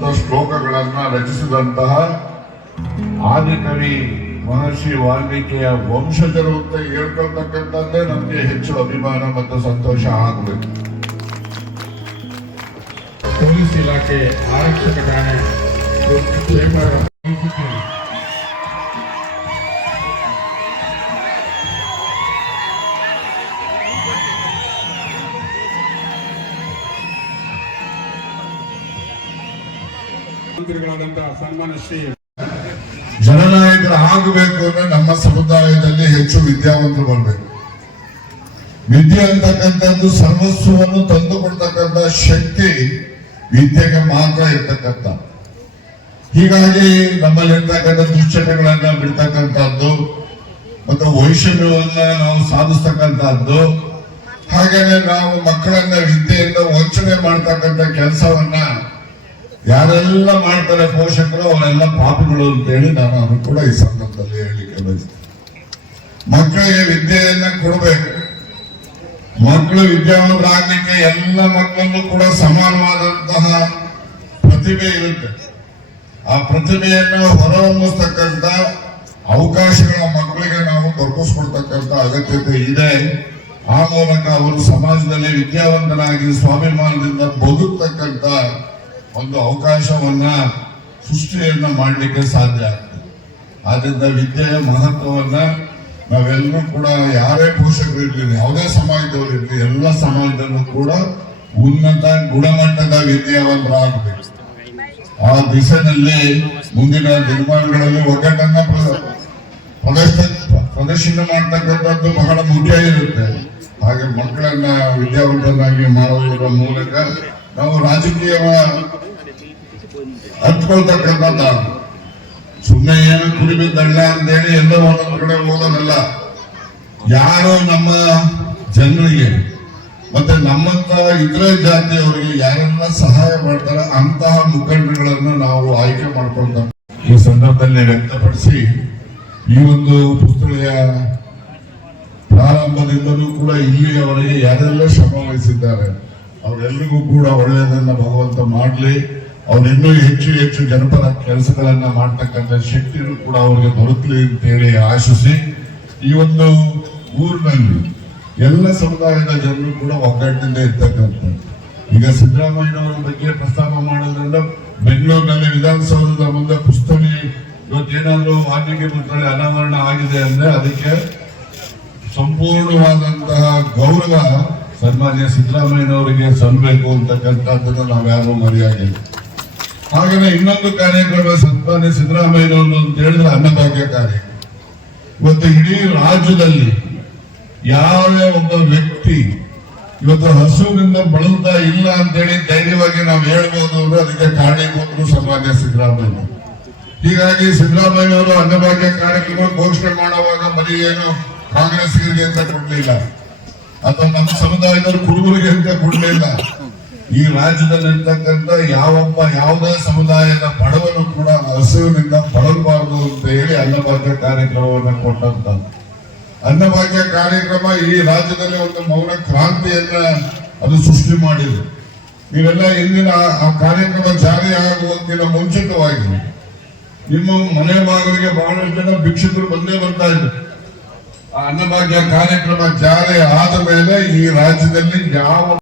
ಶ್ಲೋಕಗಳನ್ನ ರಚಿಸಿದಂತಹ ಆದಿಕವಿ ಮಹರ್ಷಿ ವಾಲ್ಮೀಕಿಯ ವಂಶಜರು ಅಂತ ಹೇಳ್ಕೊಳ್ತಕ್ಕಂಥದ್ದೇ ನಮಗೆ ಹೆಚ್ಚು ಅಭಿಮಾನ ಮತ್ತು ಸಂತೋಷ ಆಗಬೇಕು. ಪೊಲೀಸ್ ಇಲಾಖೆ ಆರಕ್ಷಕ ಠಾಣೆ ಮಂತ್ರಿಗಳಾದಂತಹ ಸನ್ಮಾನ ಶ್ರೀ ಜನನಾಯಕರು ಆಗಬೇಕು ಅಂದ್ರೆ ನಮ್ಮ ಸಮುದಾಯದಲ್ಲಿ ಹೆಚ್ಚು ವಿದ್ಯಾವಂತರು ಬರಬೇಕು. ವಿದ್ಯೆ ಅಂತಕ್ಕಂಥದ್ದು ಸರ್ವಸ್ವವನ್ನು ತಂದುಕೊಡ್ತಕ್ಕಂಥ ಶಕ್ತಿ ವಿದ್ಯೆಗೆ ಮಾತ್ರ ಇರ್ತಕ್ಕಂಥ. ಹೀಗಾಗಿ ನಮ್ಮಲ್ಲಿರ್ತಕ್ಕಂಥ ದುಶ್ಚಟಗಳನ್ನ ಬಿಡ್ತಕ್ಕಂಥದ್ದು ಮತ್ತು ವೈಷಮ್ಯವನ್ನ ನಾವು ಸಾಧಿಸ್ತಕ್ಕಂಥದ್ದು, ಹಾಗೇನೆ ನಾವು ಮಕ್ಕಳನ್ನ ವಿದ್ಯೆಯಿಂದ ವಂಚನೆ ಮಾಡ್ತಕ್ಕಂಥ ಕೆಲಸವನ್ನ ಯಾರೆಲ್ಲ ಮಾಡ್ತಾರೆ ಪೋಷಕರು ಅವರೆಲ್ಲ ಪಾಪಿಗಳು ಅಂತೇಳಿ ನಾನು ಅದು ಕೂಡ ಈ ಸಂದರ್ಭದಲ್ಲಿ ಹೇಳಲಿಕ್ಕೆ ಬಯಸ್ತೇನೆ. ಮಕ್ಕಳಿಗೆ ವಿದ್ಯೆಯನ್ನ ಕೊಡಬೇಕು. ಮಕ್ಕಳು ವಿದ್ಯಾವಂತರಾಗಲಿಕ್ಕೆ ಎಲ್ಲ ಮಕ್ಕಳಲ್ಲೂ ಕೂಡ ಸಮಾನವಾದಂತಹ ಪ್ರತಿಭೆ ಇರುತ್ತೆ. ಆ ಪ್ರತಿಭೆಯನ್ನು ಹೊರಹೊಮ್ಮಿಸ್ತಕ್ಕಂಥ ಅವಕಾಶಗಳ ಮಕ್ಕಳಿಗೆ ನಾವು ದೊರಕಿಸ್ಕೊಡ್ತಕ್ಕಂಥ ಅಗತ್ಯತೆ ಇದೆ. ಆ ಮೂಲಕ ಅವರು ಸಮಾಜದಲ್ಲಿ ವಿದ್ಯಾವಂತನಾಗಿ ಸ್ವಾಭಿಮಾನದಿಂದ ಬದುಕ್ತಕ್ಕಂಥ ಒಂದು ಅವಕಾಶವನ್ನ ಸೃಷ್ಟಿಯನ್ನ ಮಾಡಲಿಕ್ಕೆ ಸಾಧ್ಯ ಆಗ್ತದೆ. ಆದ್ರಿಂದ ವಿದ್ಯೆಯ ಮಹತ್ವವನ್ನ ನಾವೆಲ್ಲರೂ ಕೂಡ, ಯಾರೇ ಪೋಷಕರು ಇರಲಿ, ಯಾವುದೇ ಸಮಾಜದವರು ಇರಲಿ, ಎಲ್ಲ ಸಮಾಜದಲ್ಲೂ ಕೂಡ ಉನ್ನತ ಗುಣಮಟ್ಟದ ವಿದ್ಯಾವಂತರಾಗಬೇಕು. ಆ ದಿಸೆಯಲ್ಲಿ ಮುಂದಿನ ದಿನಮಾನಗಳಲ್ಲಿ ಒಗ್ಗಟ್ಟನ್ನ ಪ್ರದರ್ಶನ ಮಾಡ್ತಕ್ಕಂಥದ್ದು ಬಹಳ ಮುಖ್ಯ ಇರುತ್ತೆ. ಹಾಗೆ ಮಕ್ಕಳನ್ನ ವಿದ್ಯಾವಂತರನ್ನಾಗಿ ಮಾಡುವುದರ ಮೂಲಕ ನಾವು ರಾಜಕೀಯ ಹತ್ಕೊಳ್ತಕ್ಕಂಥದ್ದು ಸುಮ್ಮನೆ ಏನು ಕುರಿಬಿದ್ದಳ್ಳ ಅಂತೇಳಿ ಎಲ್ಲೋ ಒಂದೊಂದು ಕಡೆ ಹೋಗೋದಲ್ಲ. ಯಾರು ನಮ್ಮ ಜನರಿಗೆ ಮತ್ತೆ ನಮ್ಮಂತ ಇತರೆ ಜಾತಿಯವರಿಗೆ ಯಾರೆಲ್ಲ ಸಹಾಯ ಮಾಡ್ತಾರೆ ಅಂತಹ ಮುಖಂಡರುಗಳನ್ನ ನಾವು ಆಯ್ಕೆ ಮಾಡ್ಕೊಳ್ತಾ ಈ ಸಂದರ್ಭದಲ್ಲಿ ವ್ಯಕ್ತಪಡಿಸಿ, ಈ ಒಂದು ಪುಸ್ತಕದ ಪ್ರಾರಂಭದಿಂದಲೂ ಕೂಡ ಇಲ್ಲಿಯವರೆಗೆ ಯಾರೆಲ್ಲ ಶ್ರಮ ವಹಿಸಿದ್ದಾರೆ ಅವರೆಲ್ಲರಿಗೂ ಕೂಡ ಒಳ್ಳೆಯದನ್ನ ಭಗವಂತ ಮಾಡಲಿ. ಅವ್ರಿನ್ನೂ ಹೆಚ್ಚು ಹೆಚ್ಚು ಜನಪರ ಕೆಲಸಗಳನ್ನ ಮಾಡ್ತಕ್ಕಂಥ ಶಕ್ತಿಯೂ ಕೂಡ ಅವರಿಗೆ ದೊರಕಲಿ ಅಂತ ಹೇಳಿ ಆಶಿಸಿ, ಈ ಒಂದು ಊರಿನಲ್ಲಿ ಎಲ್ಲ ಸಮುದಾಯದ ಜನರು ಕೂಡ ಒಗ್ಗಟ್ಟಿನಿಂದ ಇರ್ತಕ್ಕಂಥ. ಈಗ ಸಿದ್ದರಾಮಯ್ಯನವರ ಬಗ್ಗೆ ಪ್ರಸ್ತಾಪ ಮಾಡೋದ್ರಿಂದ ಬೆಂಗಳೂರಿನಲ್ಲಿ ವಿಧಾನಸೌಧದ ಮುಂದೆ ಪುಸ್ತಳಿ ಇವತ್ತೇನಾದ್ರೂ ವಾಲ್ಮೀಕಿ ಪುಸ್ತಳಿ ಅನಾವರಣ ಆಗಿದೆ ಅಂದ್ರೆ ಅದಕ್ಕೆ ಸಂಪೂರ್ಣವಾದಂತಹ ಗೌರವ ಸನ್ಮಾನ್ಯ ಸಿದ್ದರಾಮಯ್ಯನವರಿಗೆ ಸಲ್ಲಬೇಕು ಅಂತಕ್ಕಂಥದ್ದನ್ನು ನಾವ್ಯಾರು ಮರೆಯಾಗಿಲ್ಲ. ಹಾಗೆಯೇ ಇನ್ನೊಂದು ಕಾರ್ಯಕ್ರಮ ಸನ್ಮಾನ್ಯ ಸಿದ್ದರಾಮಯ್ಯನವರು ಅಂತ ಹೇಳಿದ್ರೆ ಅನ್ನಭಾಗ್ಯ ಕಾರ್ಯಕ್ರಮ. ಇವತ್ತು ಇಡೀ ರಾಜ್ಯದಲ್ಲಿ ಯಾವೇ ಒಬ್ಬ ವ್ಯಕ್ತಿ ಇವತ್ತು ಹಸುವಿನಿಂದ ಬಳಲ್ತಾ ಇಲ್ಲ ಅಂತೇಳಿ ಧೈರ್ಯವಾಗಿ ನಾವು ಹೇಳ್ಬೋದು ಅಂದ್ರೆ ಅದಕ್ಕೆ ಕಾರಣೀಭೂತರು ಸನ್ಮಾನ್ಯ ಸಿದ್ದರಾಮಯ್ಯ. ಹೀಗಾಗಿ ಸಿದ್ದರಾಮಯ್ಯನವರು ಅನ್ನಭಾಗ್ಯ ಕಾರ್ಯಕ್ರಮ ಘೋಷಣೆ ಮಾಡುವಾಗ ಬರೀ ಏನು ಕಾಂಗ್ರೆಸ್ಸಿಗರಿಗೆ ಅಂತ ಕೊಡ್ಲಿಲ್ಲ ಅಥವಾ ನಮ್ಮ ಸಮುದಾಯದವರು ಕುರುಬರಿಗೆ ಅಂತ ಕೊಡ್ಲಿಲ್ಲ. ಈ ರಾಜ್ಯದಲ್ಲಿರ್ತಕ್ಕಂಥ ಯಾವುದೇ ಸಮುದಾಯದ ಬಡವನು ಕೂಡ ಹಸುವಿನಿಂದ ಬಳಲಬಾರದು ಅಂತ ಹೇಳಿ ಅನ್ನಭಾಗ್ಯ ಕಾರ್ಯಕ್ರಮವನ್ನು ಕೊಟ್ಟಂತ ಅನ್ನಭಾಗ್ಯ ಕಾರ್ಯಕ್ರಮ ಈ ರಾಜ್ಯದಲ್ಲಿ ಒಂದು ಮೌನ ಕ್ರಾಂತಿಯನ್ನ ಅದು ಸೃಷ್ಟಿ ಮಾಡಿದೆ. ನೀವೆಲ್ಲ ಇಂದಿನ ಆ ಕಾರ್ಯಕ್ರಮ ಜಾರಿ ಆಗುವಂತಿನ ಮುಂಚಿತವಾಗಿ ನಿಮ್ಮ ಮನೆ ಬಾಗಿಲಿಗೆ ಬಹಳಷ್ಟು ಜನ ಭಿಕ್ಷುಕರು ಬಂದೇ ಬರ್ತಾ ಇದ್ರು. ಆ ಅನ್ನಭಾಗ್ಯ ಕಾರ್ಯಕ್ರಮ ಜಾರಿ ಆದ ಮೇಲೆ ಈ ರಾಜ್ಯದಲ್ಲಿ ಯಾವ